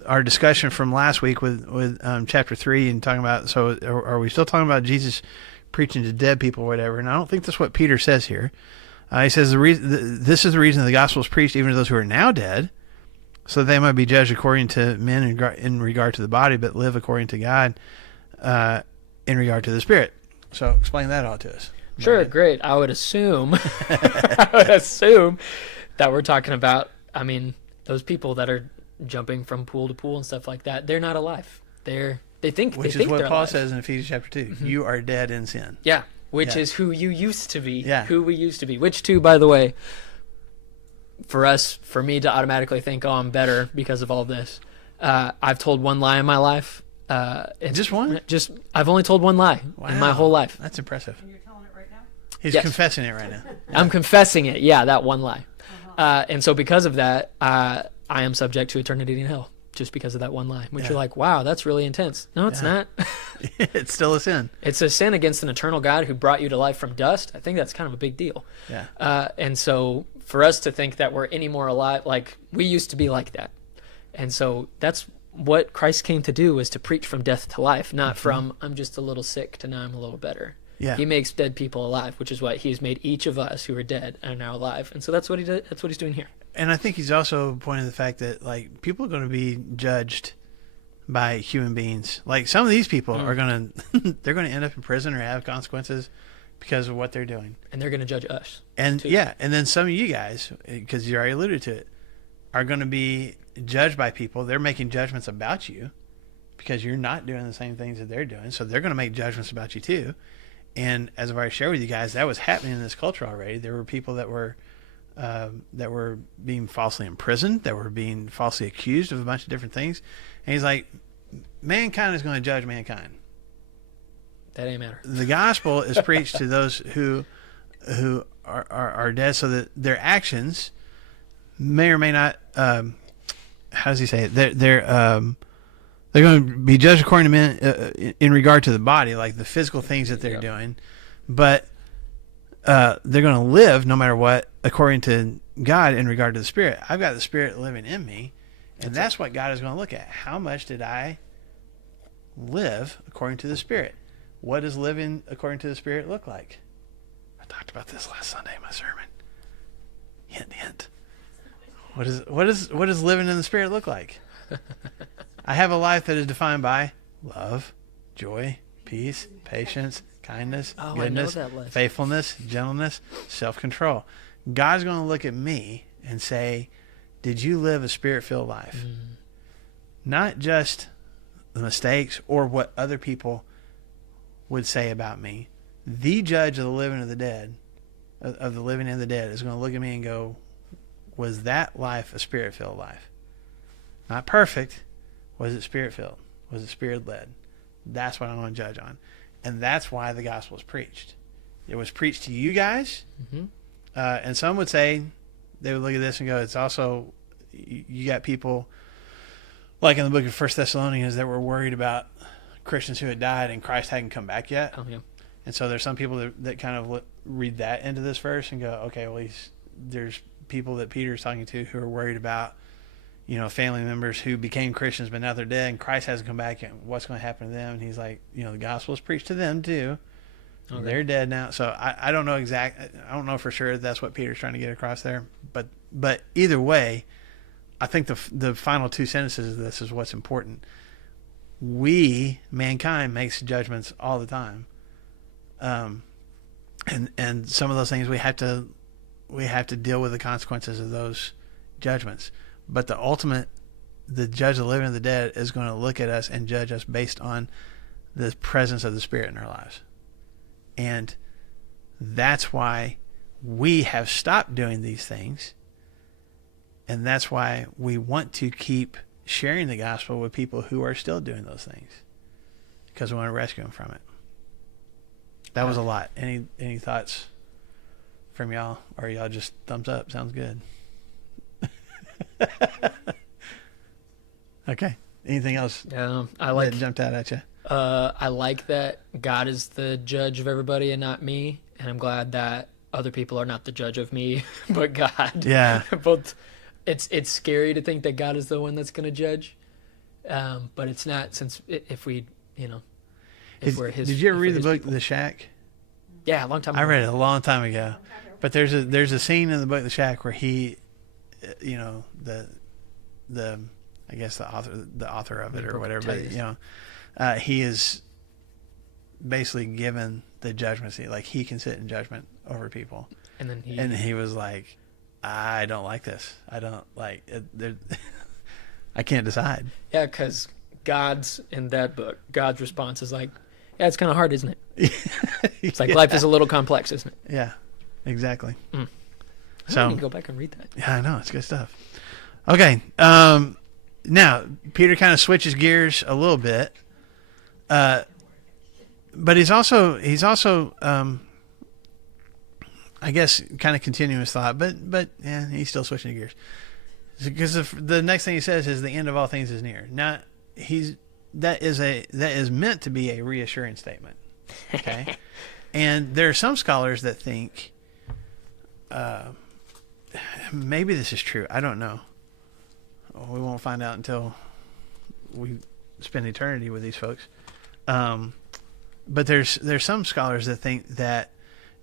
our discussion from last week with chapter 3 and talking about, so are we still talking about Jesus preaching to dead people or whatever? And I don't think that's what Peter says here. He says this is the reason the gospel is preached even to those who are now dead, so that they might be judged according to men in regard to the body, but live according to God in regard to the spirit. So explain that all to us. Sure, great. I would assume that we're talking about, those people that are jumping from pool to pool and stuff like that, they're not alive. They're They think which they is think what they're Paul alive. says in Ephesians chapter 2. You are dead in sin. Yeah, which Yeah. is who you used to be. Yeah. Who we used to be. Which, too, by the way, for me to automatically think, oh, I'm better because of all this. I've told one lie in my life. Just one? I've only told one lie in my Wow. whole life. That's impressive. And you're telling it right now? He's Yes. confessing it right now. I'm confessing it. Yeah, that one lie. And so because of that, I am subject to eternity in hell just because of that one lie. Which Yeah. you're like, wow, that's really intense. No, it's Yeah. not. It's still a sin. It's a sin against an eternal God who brought you to life from dust. I think that's kind of a big deal. Yeah. And so for us to think that we're any more alive, like we used to be like that. And so that's what Christ came to do, was to preach from death to life, not from I'm just a little sick to now I'm a little better. Yeah. He makes dead people alive, which is what he's made each of us who are dead and are now alive. And so that's what he did. That's what he's doing here. And I think he's also pointing to the fact that like people are going to be judged by human beings. Like some of these people are going to they're going to end up in prison or have consequences because of what they're doing. And they're going to judge us. And too. yeah, and then some of you guys, because you already alluded to it, are going to be judged by people. They're making judgments about you because you're not doing the same things that they're doing. So they're going to make judgments about you too. And as I've already shared with you guys, that was happening in this culture already. There were people that were being falsely imprisoned, that were being falsely accused of a bunch of different things. And he's like, mankind is going to judge mankind. That ain't matter. The gospel is preached to those who are dead, so that their actions may or may not. How does he say it? They're going to be judged according to men in regard to the body, like the physical things that they're doing, but they're going to live no matter what according to God in regard to the Spirit. I've got the Spirit living in me, and that's what God is going to look at. How much did I live according to the Spirit? What does living according to the Spirit look like? I talked about this last Sunday in my sermon. Hint, hint. What does living in the Spirit look like? I have a life that is defined by love, joy, peace, patience, kindness, goodness, I know that list. faithfulness, gentleness, self-control. God's going to look at me and say, did you live a Spirit-filled life? Not just the mistakes or what other people would say about me. The judge of the living and the dead, of the living and the dead, is going to look at me and go, was that life a Spirit-filled life? Not perfect. Was it Spirit-filled? Was it Spirit-led? That's what I'm going to judge on. And that's why the gospel is preached. It was preached to you guys. And some would say, they would look at this and go, it's also, you got people like in the book of 1 Thessalonians that were worried about Christians who had died and Christ hadn't come back yet. Oh, yeah. And so there's some people that kind of read that into this verse and go, okay, well, there's people that Peter's talking to who are worried about, family members who became Christians, but now they're dead and Christ hasn't come back, and what's going to happen to them? And he's like, the gospel is preached to them too. Okay. They're dead now. So I don't know I don't know for sure if that's what Peter's trying to get across there, but either way, I think the final two sentences of this is what's important. Mankind makes judgments all the time. And some of those things we have to deal with the consequences of those judgments. But the judge of the living and the dead is going to look at us and judge us based on the presence of the Spirit in our lives. And that's why we have stopped doing these things. And that's why we want to keep sharing the gospel with people who are still doing those things, because we want to rescue them from it. That was a lot. Any thoughts from y'all, or y'all just thumbs up? Sounds good. Okay. Anything else I like that jumped out at you? I like that God is the judge of everybody and not me, and I'm glad that other people are not the judge of me, but God. Yeah. Both. It's scary to think that God is the one that's going to judge, but it's not, since if we, if we're His. Did you ever read the book people. The Shack? Yeah, a long time ago. I read it a long time ago, but there's a scene in the book The Shack where he, the I guess the author of it or whatever, but he is basically given the judgment seat, like he can sit in judgment over people, and then he was like, I don't like this. I don't like it. I can't decide. Yeah, because in that book, God's response is like, yeah, it's kind of hard, isn't it? It's like Yeah. life is a little complex, isn't it? Yeah, exactly. I So need to go back and read that. yeah, I know it's good stuff. Okay, now Peter kind of switches gears a little bit, but he's also I guess kind of continuous thought, but yeah, he's still switching gears because the next thing he says is the end of all things is near. Now that is meant to be a reassuring statement. Okay. And there are some scholars that think maybe this is true. I don't know. We won't find out until we spend eternity with these folks. But there's some scholars that think that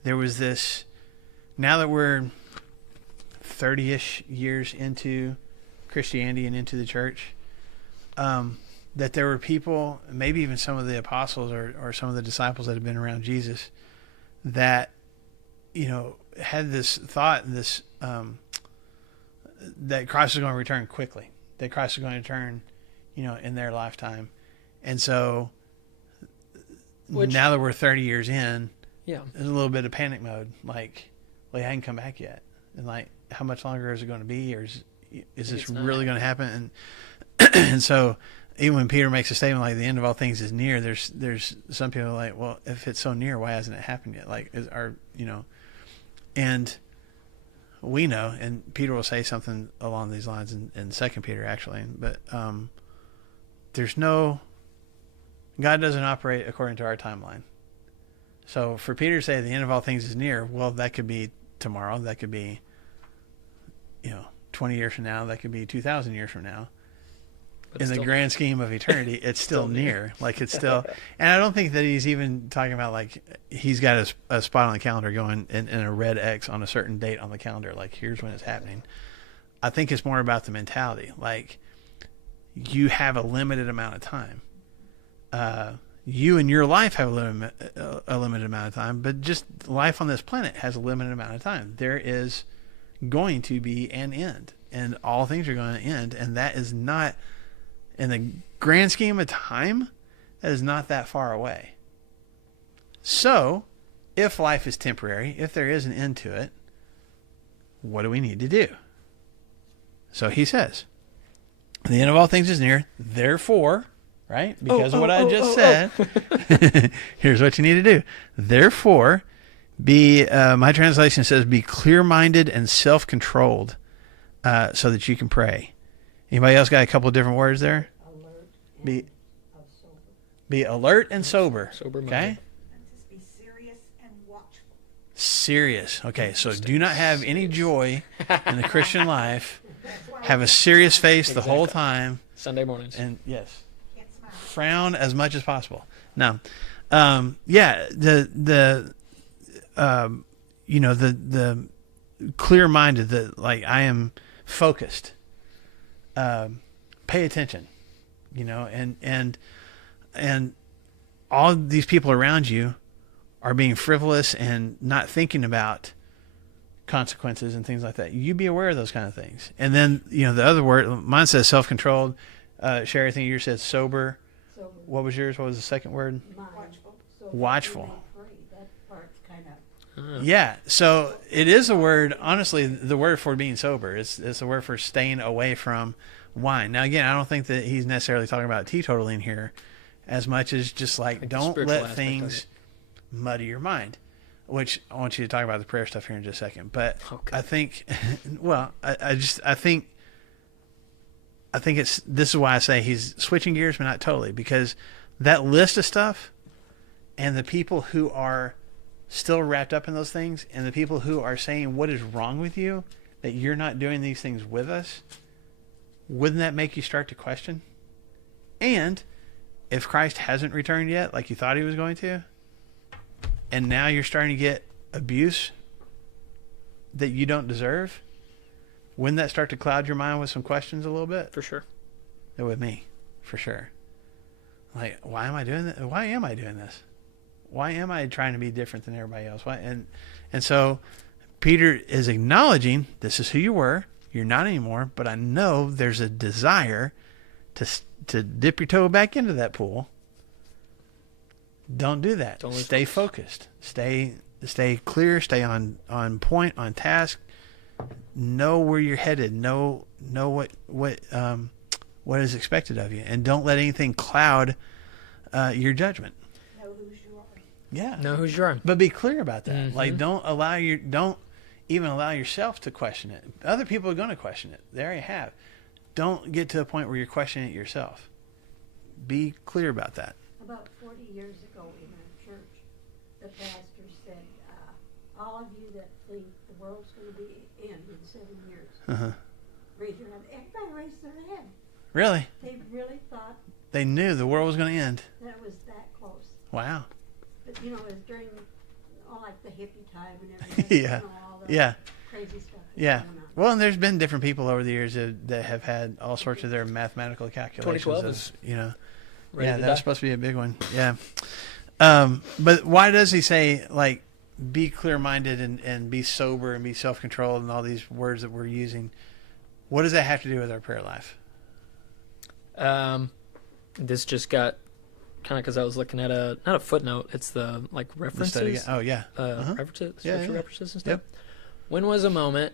there was this, now that we're 30-ish years into Christianity and into the church, that there were people, maybe even some of the apostles or some of the disciples that had been around Jesus, that, had this thought, this that Christ was going to return quickly, that Christ was going to return, in their lifetime. And so now that we're 30 years in, Yeah. there's a little bit of panic mode, like, well, he hadn't come back yet. And like, how much longer is it going to be? Or is this it's not really going to happen? And so even when Peter makes a statement like the end of all things is near, there's some people like, well, if it's so near, why hasn't it happened yet? Like, and we know, and Peter will say something along these lines in 2 Peter actually, but God doesn't operate according to our timeline. So for Peter to say the end of all things is near, well, that could be tomorrow, that could be 20 years from now, that could be 2,000 years from now. But In the grand scheme of eternity, it's still near. Like, it's still, and I don't think that he's even talking about like he's got a spot on the calendar going in a red X on a certain date on the calendar. Like, here's when it's happening. I think it's more about the mentality. Like, you have a limited amount of time. You and your life have a limited amount of time, but just life on this planet has a limited amount of time. There is going to be an end, and all things are going to end, and that is not, in the grand scheme of time, that is not that far away. So, if life is temporary, if there is an end to it, what do we need to do? So he says, the end of all things is near, therefore, right? Because of what I just said, here's what you need to do. Therefore, my translation says, be clear-minded and self-controlled so that you can pray. Anybody else got a couple of different words there? Be alert and sober. Sober-minded. Okay? And just be serious and watchful. Serious. Okay, so do not have any joy in the Christian life. Have a serious face the whole time. Sunday mornings. And yes, Can't smile. frown as much as possible. Now, the clear-minded, like, I am focused. Pay attention, and all these people around you are being frivolous and not thinking about consequences and things like that. You be aware of those kind of things. And then, the other word, mine says self-controlled. Sherry, I think yours said sober. Sober. What was yours? What was the second word? Mine. Watchful. So Watchful. you may pray. That part's kind of. Yeah. So it is a word, honestly, the word for being sober. It's the word for staying away from wine. Now, again, I don't think that he's necessarily talking about teetotaling here as much as just like the don't spiritual let aspect of things muddy your mind, which I want you to talk about the prayer stuff here in just a second. But Okay. I think, well, I think this is why I say he's switching gears, but not totally, because that list of stuff and the people who are still wrapped up in those things and the people who are saying what is wrong with you, that you're not doing these things with us, wouldn't that make you start to question? And if Christ hasn't returned yet, like you thought he was going to, and now you're starting to get abuse that you don't deserve, wouldn't that start to cloud your mind with some questions a little bit? For sure. It would me, for sure. Like, why am I doing this? Why am I doing this? Why am I trying to be different than everybody else? Why? And so Peter is acknowledging this is who you were. You're not anymore, but I know there's a desire to dip your toe back into that pool, don't do that. Don't lose Stay focus. focused. Stay clear. Stay on point, on task. Know where you're headed. Know what is expected of you, and don't let anything cloud your judgment. Know who's yours. Yeah. Know who's your own. But be clear about that. Mhm. Like, don't even allow yourself to question it. Other people are going to question it. They already have. Don't get to a point where you're questioning it yourself. Be clear about that. About 40 years ago in our church, the pastor said, all of you that think the world's going to be end in 7 years, Uh-huh. raise your hand. Everybody raised their hand. Really? They really thought They knew the world was going to end. that was that close. Wow. But, it was during all like the hippie time and everything. Yeah. All the Yeah. crazy stuff. was Yeah. going on. Well, and there's been different people over the years that have had all sorts of their mathematical calculations. 2012 of, is yeah, ready to that die. was supposed to be a big one. Yeah. But why does he say, like, be clear-minded and be sober and be self-controlled and all these words that we're using? What does that have to do with our prayer life? This just got kind of because I was looking at not a footnote. It's the like The references. study- Oh, yeah. References, Yeah, scripture yeah. references and stuff. Yep. When was a moment?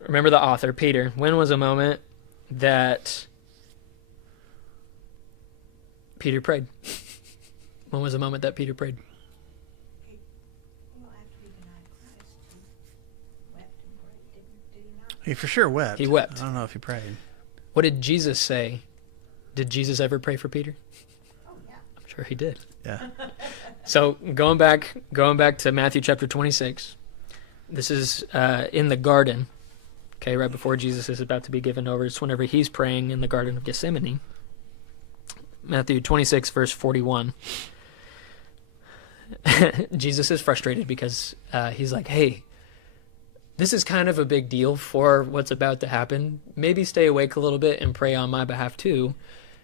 Remember the author, Peter. When was a moment that Peter prayed? When was a moment that Peter prayed? Well, after he denied Christ, he wept and prayed, did he not? He for sure wept. He wept. I don't know if he prayed. What did Jesus say? Did Jesus ever pray for Peter? Oh, yeah. I'm sure he did. Yeah. So going back to Matthew chapter 26. This is in the garden. Okay, right before Jesus is about to be given over. It's whenever he's praying in the Garden of Gethsemane. Matthew 26, verse 41. Jesus is frustrated because he's like, hey, this is kind of a big deal for what's about to happen. Maybe stay awake a little bit and pray on my behalf too.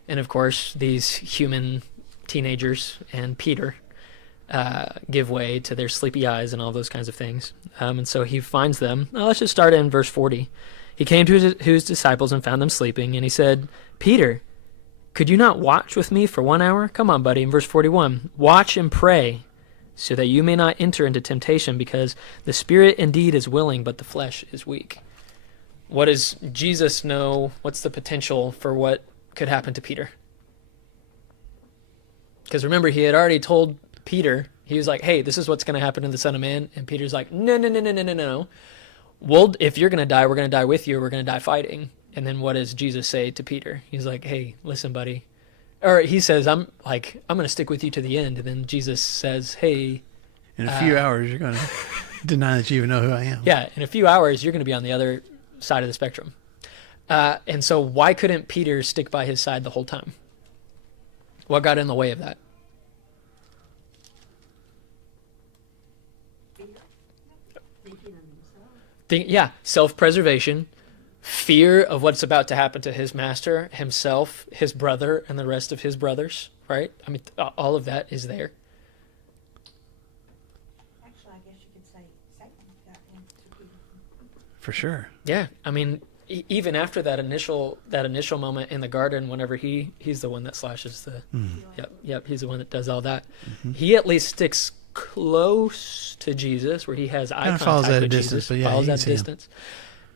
And of course, these human teenagers and Peter give way to their sleepy eyes and all those kinds of things. And so he finds them. Well, let's just start in verse 40. He came to his disciples and found them sleeping, and he said, Peter, could you not watch with me for 1 hour? Come on, buddy. In verse 41, watch and pray so that you may not enter into temptation, because the spirit indeed is willing, but the flesh is weak. What does Jesus know? What's the potential for what could happen to Peter? Because remember, he had already told Peter, he was like, hey, this is what's going to happen to the Son of Man. And Peter's like, no. Well, if you're going to die, we're going to die with you, or we're going to die fighting. And then what does Jesus say to Peter? He's like, hey, listen, buddy. Or he says, I'm going to stick with you to the end. And then Jesus says, hey. In a few hours, you're going to deny that you even know who I am. Yeah, in a few hours, you're going to be on the other side of the spectrum. And so why couldn't Peter stick by his side the whole time? What got in the way of that? Thinking of himself. Self-preservation, fear of what's about to happen to his master, himself, his brother, and the rest of his brothers, right? I mean, all of that is there. Actually, I guess you could say Satan got into Peter. For sure. Yeah, I mean, even after that initial moment in the garden, whenever he's the one that slashes the, yep, he's the one that does all that. Mm-hmm. He at least sticks close to Jesus, where he has eye contact follows at a with distance, Jesus, but yeah, follows you at can a see him. distance.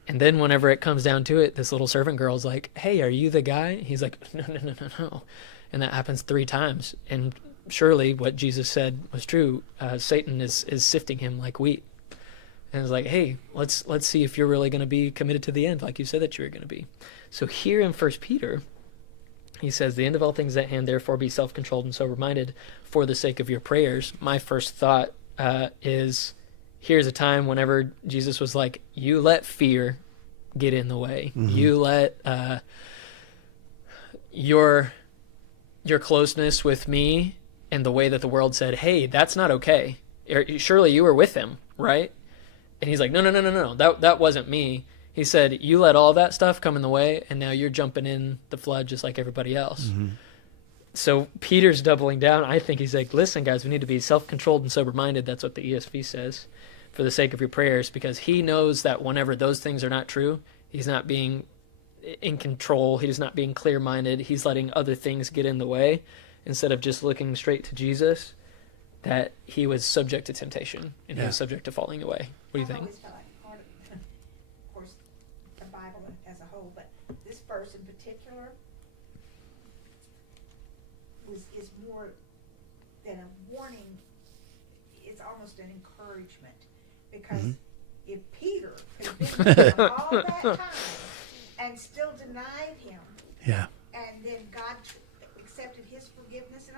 And then whenever it comes down to it, this little servant girl's like, hey, are you the guy? He's like, no. And that happens 3 times. And surely what Jesus said was true. Satan is sifting him like wheat. And it's like, hey, let's see if you're really going to be committed to the end, like you said that you were going to be. So here in 1 Peter, he says, the end of all things at hand, therefore be self-controlled and sober-minded for the sake of your prayers. My first thought is, here's a time whenever Jesus was like, you let fear get in the way. Mm-hmm. You let your closeness with me and the way that the world said, hey, that's not okay. Surely you were with him, right? And he's like, no, that wasn't me. He said, you let all that stuff come in the way, and now you're jumping in the flood just like everybody else. Mm-hmm. So Peter's doubling down. I think he's like, listen, guys, we need to be self-controlled and sober-minded. That's what the ESV says, for the sake of your prayers, because he knows that whenever those things are not true, he's not being in control. He's not being clear-minded. He's letting other things get in the way instead of just looking straight to Jesus, that he was subject to temptation and he was subject to falling away. What do you I've think? always felt like part of course, the Bible as a whole, but this verse in particular is more than a warning. It's almost an encouragement, because if Peter could have been with him all that time and still denied him, and then God accepted his forgiveness, and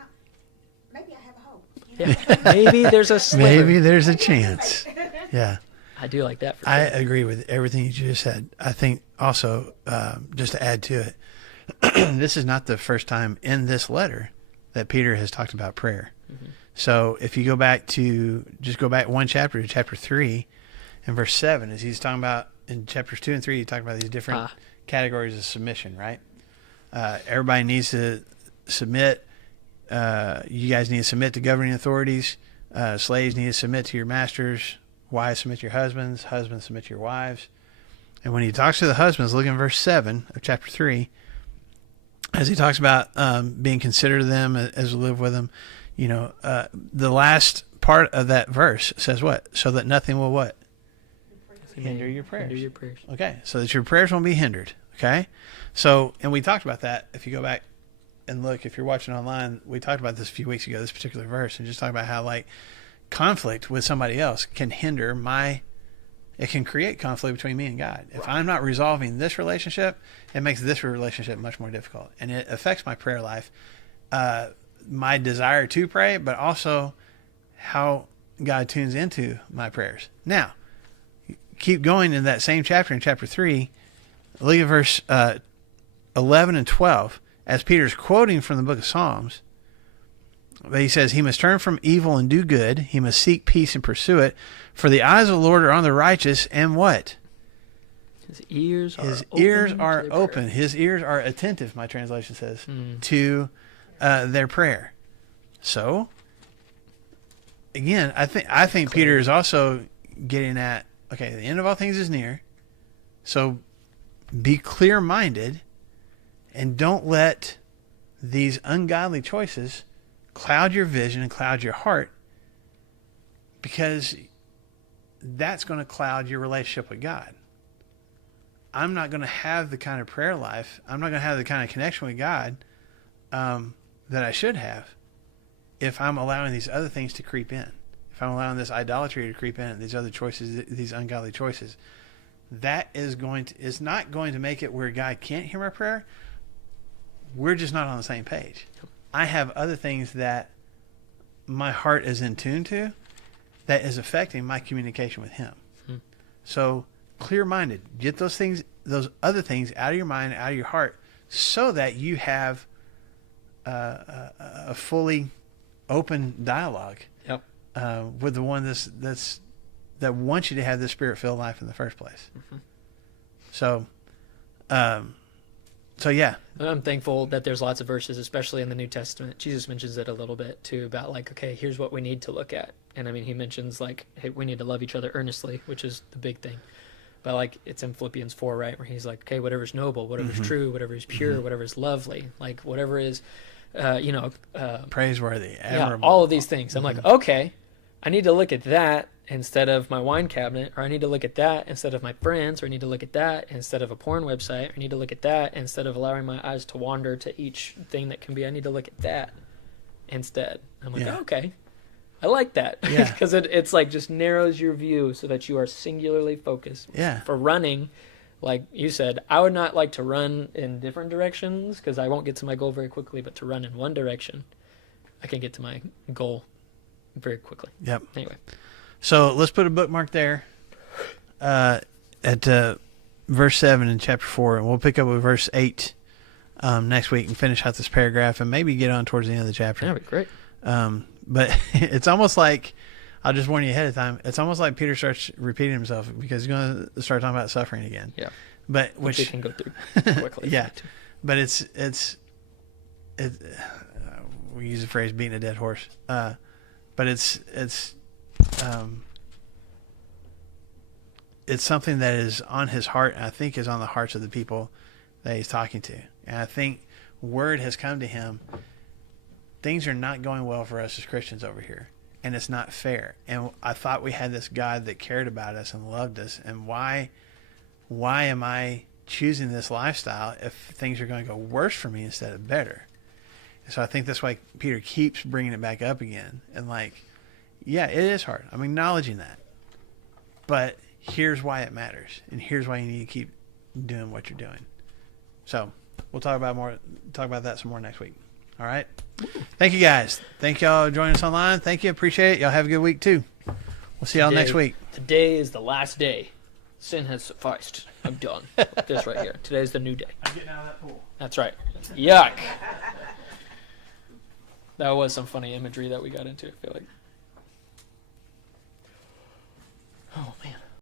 maybe I have a hope. You know? Yeah, maybe there's a sliver. Maybe there's a chance. Yeah. I do like that. For I sure. agree with everything you just said. I think also, just to add to it, this is not the first time in this letter that Peter has talked about prayer. Mm-hmm. So if you go back one chapter to chapter 3 and verse 7, as he's talking about in chapters 2 and 3, he talked about these different categories of submission, right? Everybody needs to submit. You guys need to submit to governing authorities. Slaves need to submit to your masters. Wives, submit to your husbands. Husbands, submit to your wives. And when he talks to the husbands, look in verse 7 of chapter 3, as he talks about being considerate of them as we live with them, the last part of that verse says what? So that nothing will what? Hinder your prayers. Hinder your prayers. Okay, so that your prayers won't be hindered. Okay? So, and we talked about that. If you go back and look, if you're watching online, we talked about this a few weeks ago, this particular verse, and just talk about how, like, conflict with somebody else can it can create conflict between me and God. If I'm not resolving this relationship, it makes this relationship much more difficult. And it affects my prayer life, my desire to pray, but also how God tunes into my prayers. Now, keep going in that same chapter, in chapter 3, look at verse 11 and 12, as Peter's quoting from the book of Psalms. But he says, he must turn from evil and do good. He must seek peace and pursue it. For the eyes of the Lord are on the righteous, and what? His ears are open. His ears are attentive, my translation says, to their prayer. So, again, I think Peter is also getting at, okay, the end of all things is near. So be clear-minded and don't let these ungodly choices cloud your vision and cloud your heart, because that's going to cloud your relationship with God. I'm not going to have the kind of prayer life, I'm not going to have the kind of connection with God that I should have if I'm allowing these other things to creep in. If I'm allowing this idolatry to creep in, and these other choices, these ungodly choices, that is not going to make it where God can't hear my prayer. We're just not on the same page. I have other things that my heart is in tune to that is affecting my communication with Him. So, clear-minded. Get those other things out of your mind, out of your heart, so that you have a fully open dialogue with the one that wants you to have this Spirit-filled life in the first place. So yeah. I'm thankful that there's lots of verses, especially in the New Testament. Jesus mentions it a little bit too, about like, okay, here's what we need to look at. And I mean, he mentions like, hey, we need to love each other earnestly, which is the big thing. But like, it's in Philippians 4, right? Where he's like, okay, whatever's noble, whatever's true, whatever is pure, whatever is lovely, like whatever is, praiseworthy, admirable. Yeah, all of these things. I'm like, okay, I need to look at that instead of my wine cabinet, or I need to look at that instead of my friends, or I need to look at that instead of a porn website, or I need to look at that instead of allowing my eyes to wander to each thing that can be. I need to look at that instead. I'm like, okay, I like that. Because it's like just narrows your view so that you are singularly focused. For running, like you said, I would not like to run in different directions because I won't get to my goal very quickly, but to run in one direction, I can get to my goal very quickly. Yep. Anyway. So let's put a bookmark there at verse 7 in chapter 4, and we'll pick up with verse 8 next week and finish out this paragraph and maybe get on towards the end of the chapter. That'd be great. But it's almost like, I'll just warn you ahead of time, it's almost like Peter starts repeating himself because he's going to start talking about suffering again. Yeah. But which we can go through quickly. Yeah. But it's we use the phrase beating a dead horse. But it's something that is on his heart, and I think is on the hearts of the people that he's talking to. And I think word has come to him. Things are not going well for us as Christians over here, and it's not fair. And I thought we had this God that cared about us and loved us. And why am I choosing this lifestyle if things are going to go worse for me instead of better? And so I think that's why Peter keeps bringing it back up again. And like, yeah, it is hard. I'm acknowledging that. But here's why it matters, and here's why you need to keep doing what you're doing. So we'll talk about that some more next week. All right. Thank you guys. Thank y'all for joining us online. Thank you. Appreciate it. Y'all have a good week too. We'll see y'all next week. Today is the last day. Sin has sufficed. I'm done. This right here. Today's the new day. I'm getting out of that pool. That's right. Yuck. That was some funny imagery that we got into, I feel like. Oh, man.